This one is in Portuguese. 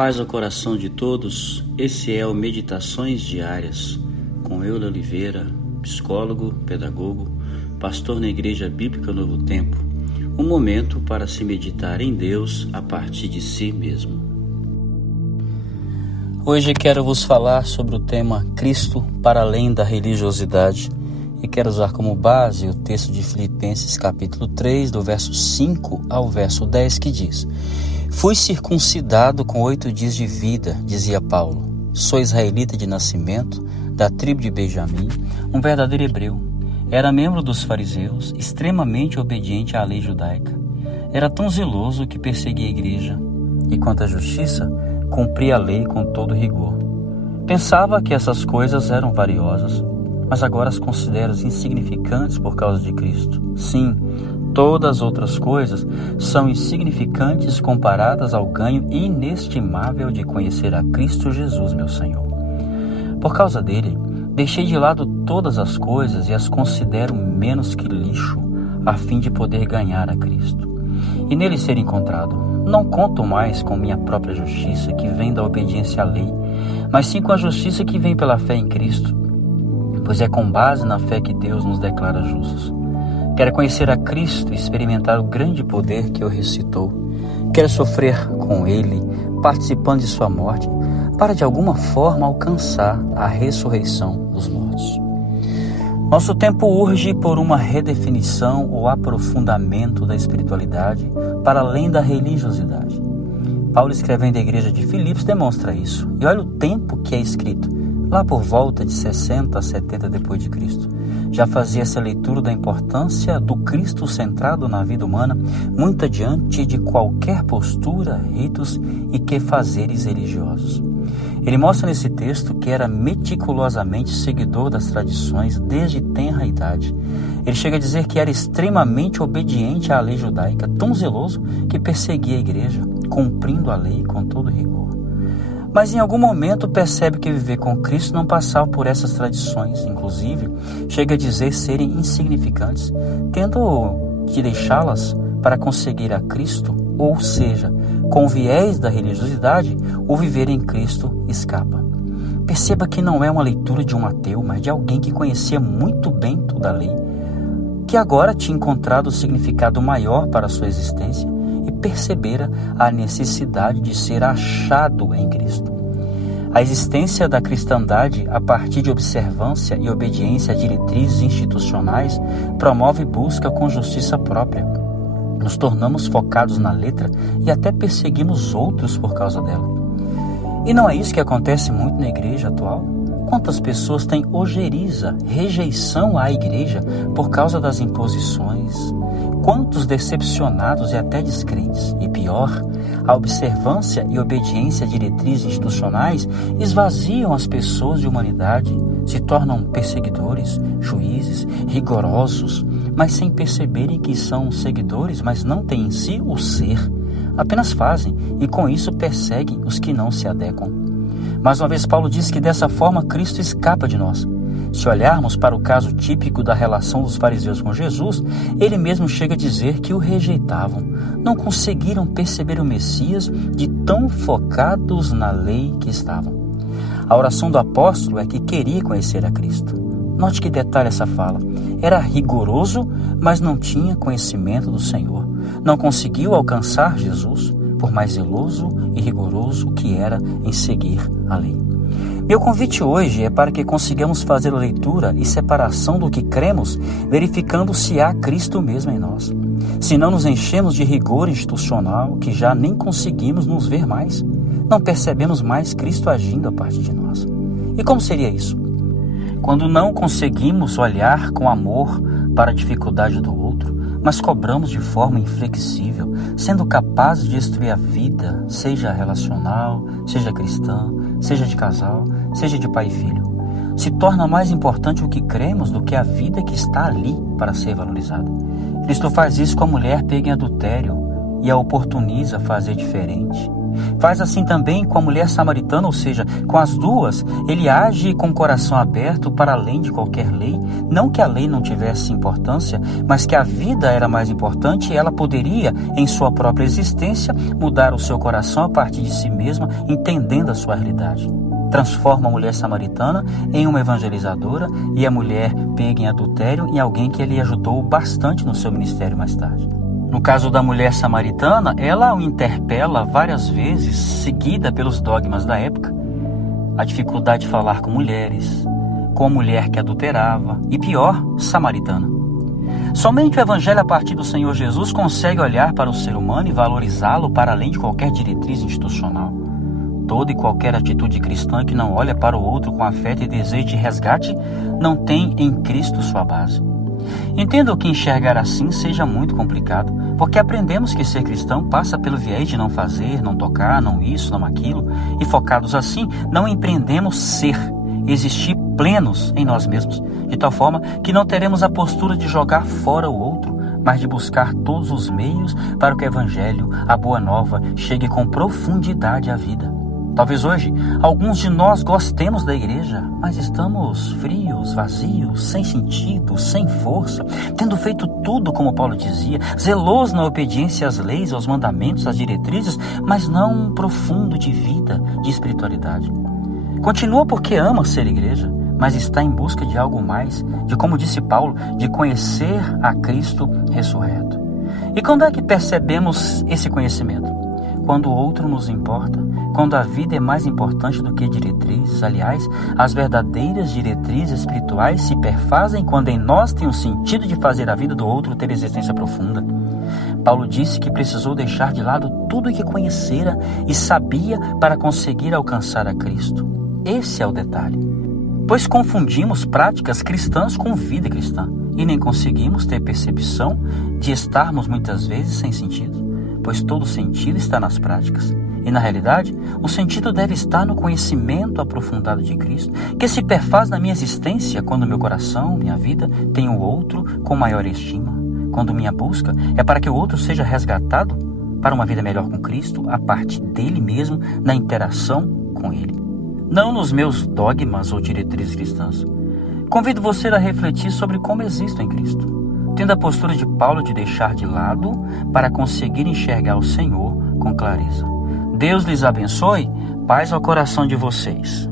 Paz ao coração de todos, esse é o Meditações Diárias, com Euler Oliveira, psicólogo, pedagogo, pastor na Igreja Bíblica Novo Tempo, um momento para se meditar em Deus a partir de si mesmo. Hoje quero vos falar sobre o tema Cristo para além da religiosidade e quero usar como base o texto de Filipenses capítulo 3, do verso 5 ao verso 10, que diz: Fui circuncidado com 8 dias de vida, dizia Paulo. Sou israelita de nascimento, da tribo de Benjamim, um verdadeiro hebreu. Era membro dos fariseus, extremamente obediente à lei judaica. Era tão zeloso que perseguia a igreja e, quanto à justiça, cumpria a lei com todo rigor. Pensava que essas coisas eram valiosas, mas agora as considero insignificantes por causa de Cristo. Sim, todas as outras coisas são insignificantes comparadas ao ganho inestimável de conhecer a Cristo Jesus, meu Senhor. Por causa dele, deixei de lado todas as coisas e as considero menos que lixo, a fim de poder ganhar a Cristo e nele ser encontrado. Não conto mais com minha própria justiça, que vem da obediência à lei, mas sim com a justiça que vem pela fé em Cristo, pois é com base na fé que Deus nos declara justos. Quero conhecer a Cristo e experimentar o grande poder que o ressuscitou. Quero sofrer com Ele, participando de sua morte, para de alguma forma alcançar a ressurreição dos mortos. Nosso tempo urge por uma redefinição ou aprofundamento da espiritualidade para além da religiosidade. Paulo, escrevendo à igreja de Filipos, demonstra isso. E olha o tempo que é escrito, lá por volta de 60 a 70 depois de Cristo. Já fazia essa leitura da importância do Cristo centrado na vida humana, muito adiante de qualquer postura, ritos e quefazeres religiosos. Ele mostra nesse texto que era meticulosamente seguidor das tradições desde tenra idade. Ele chega a dizer que era extremamente obediente à lei judaica, tão zeloso que perseguia a igreja, cumprindo a lei com todo rigor. Mas em algum momento percebe que viver com Cristo não passava por essas tradições, inclusive chega a dizer serem insignificantes, tendo de deixá-las para conseguir a Cristo, ou seja, com o viés da religiosidade, o viver em Cristo escapa. Perceba que não é uma leitura de um ateu, mas de alguém que conhecia muito bem toda a lei, que agora tinha encontrado o significado maior para a sua existência e percebera a necessidade de ser achado em Cristo. A existência da cristandade, a partir de observância e obediência a diretrizes institucionais, promove busca com justiça própria. Nos tornamos focados na letra e até perseguimos outros por causa dela. E não é isso que acontece muito na igreja atual? Quantas pessoas têm ojeriza, rejeição à igreja por causa das imposições? Quantos decepcionados e até descrentes? E pior, a observância e obediência a diretrizes institucionais esvaziam as pessoas de humanidade, se tornam perseguidores, juízes, rigorosos, mas sem perceberem que são seguidores, mas não têm em si o ser. Apenas fazem e com isso perseguem os que não se adequam. Mais uma vez Paulo diz que dessa forma Cristo escapa de nós. Se olharmos para o caso típico da relação dos fariseus com Jesus, ele mesmo chega a dizer que o rejeitavam. Não conseguiram perceber o Messias de tão focados na lei que estavam. A oração do apóstolo é que queria conhecer a Cristo. Note que detalhe essa fala. Era rigoroso, mas não tinha conhecimento do Senhor. Não conseguiu alcançar Jesus, por mais zeloso e rigoroso que era em seguir a lei. Meu convite hoje é para que consigamos fazer a leitura e separação do que cremos, verificando se há Cristo mesmo em nós. Se não nos enchemos de rigor institucional, que já nem conseguimos nos ver mais, não percebemos mais Cristo agindo a partir de nós. E como seria isso? Quando não conseguimos olhar com amor para a dificuldade do outro, mas cobramos de forma inflexível, sendo capazes de destruir a vida, seja relacional, seja cristã, seja de casal, seja de pai e filho. Se torna mais importante o que cremos do que a vida que está ali para ser valorizada. Cristo faz isso com a mulher pega em adultério e a oportuniza a fazer diferente. Faz assim também com a mulher samaritana, ou seja, com as duas, ele age com o coração aberto para além de qualquer lei. Não que a lei não tivesse importância, mas que a vida era mais importante e ela poderia, em sua própria existência, mudar o seu coração a partir de si mesma, entendendo a sua realidade. Transforma a mulher samaritana em uma evangelizadora e a mulher pega em adultério em alguém que ele ajudou bastante no seu ministério mais tarde. No caso da mulher samaritana, ela o interpela várias vezes, seguida pelos dogmas da época. A dificuldade de falar com mulheres, com a mulher que adulterava e, pior, samaritana. Somente o Evangelho a partir do Senhor Jesus consegue olhar para o ser humano e valorizá-lo para além de qualquer diretriz institucional. Toda e qualquer atitude cristã que não olha para o outro com afeto e desejo de resgate não tem em Cristo sua base. Entendo que enxergar assim seja muito complicado, porque aprendemos que ser cristão passa pelo viés de não fazer, não tocar, não isso, não aquilo, e focados assim, não empreendemos ser, existir plenos em nós mesmos, de tal forma que não teremos a postura de jogar fora o outro, mas de buscar todos os meios para que o Evangelho, a Boa Nova, chegue com profundidade à vida. Talvez hoje alguns de nós gostemos da igreja, mas estamos frios, vazios, sem sentido, sem força, tendo feito tudo como Paulo dizia, zeloso na obediência às leis, aos mandamentos, às diretrizes, mas não um profundo de vida, de espiritualidade. Continua porque ama ser igreja, mas está em busca de algo mais, de, como disse Paulo, de conhecer a Cristo ressurreto. E quando é que percebemos esse conhecimento? Quando o outro nos importa, quando a vida é mais importante do que diretrizes. Aliás, as verdadeiras diretrizes espirituais se perfazem quando em nós tem o sentido de fazer a vida do outro ter existência profunda. Paulo disse que precisou deixar de lado tudo o que conhecera e sabia para conseguir alcançar a Cristo. Esse é o detalhe. Pois confundimos práticas cristãs com vida cristã e nem conseguimos ter percepção de estarmos muitas vezes sem sentido. Pois todo sentido está nas práticas. E na realidade, o sentido deve estar no conhecimento aprofundado de Cristo, que se perfaz na minha existência quando meu coração, minha vida, tem o outro com maior estima. Quando minha busca é para que o outro seja resgatado para uma vida melhor com Cristo, a partir dele mesmo, na interação com ele. Não nos meus dogmas ou diretrizes cristãs. Convido você a refletir sobre como existo em Cristo, tendo a postura de Paulo de deixar de lado para conseguir enxergar o Senhor com clareza. Deus lhes abençoe, paz ao coração de vocês.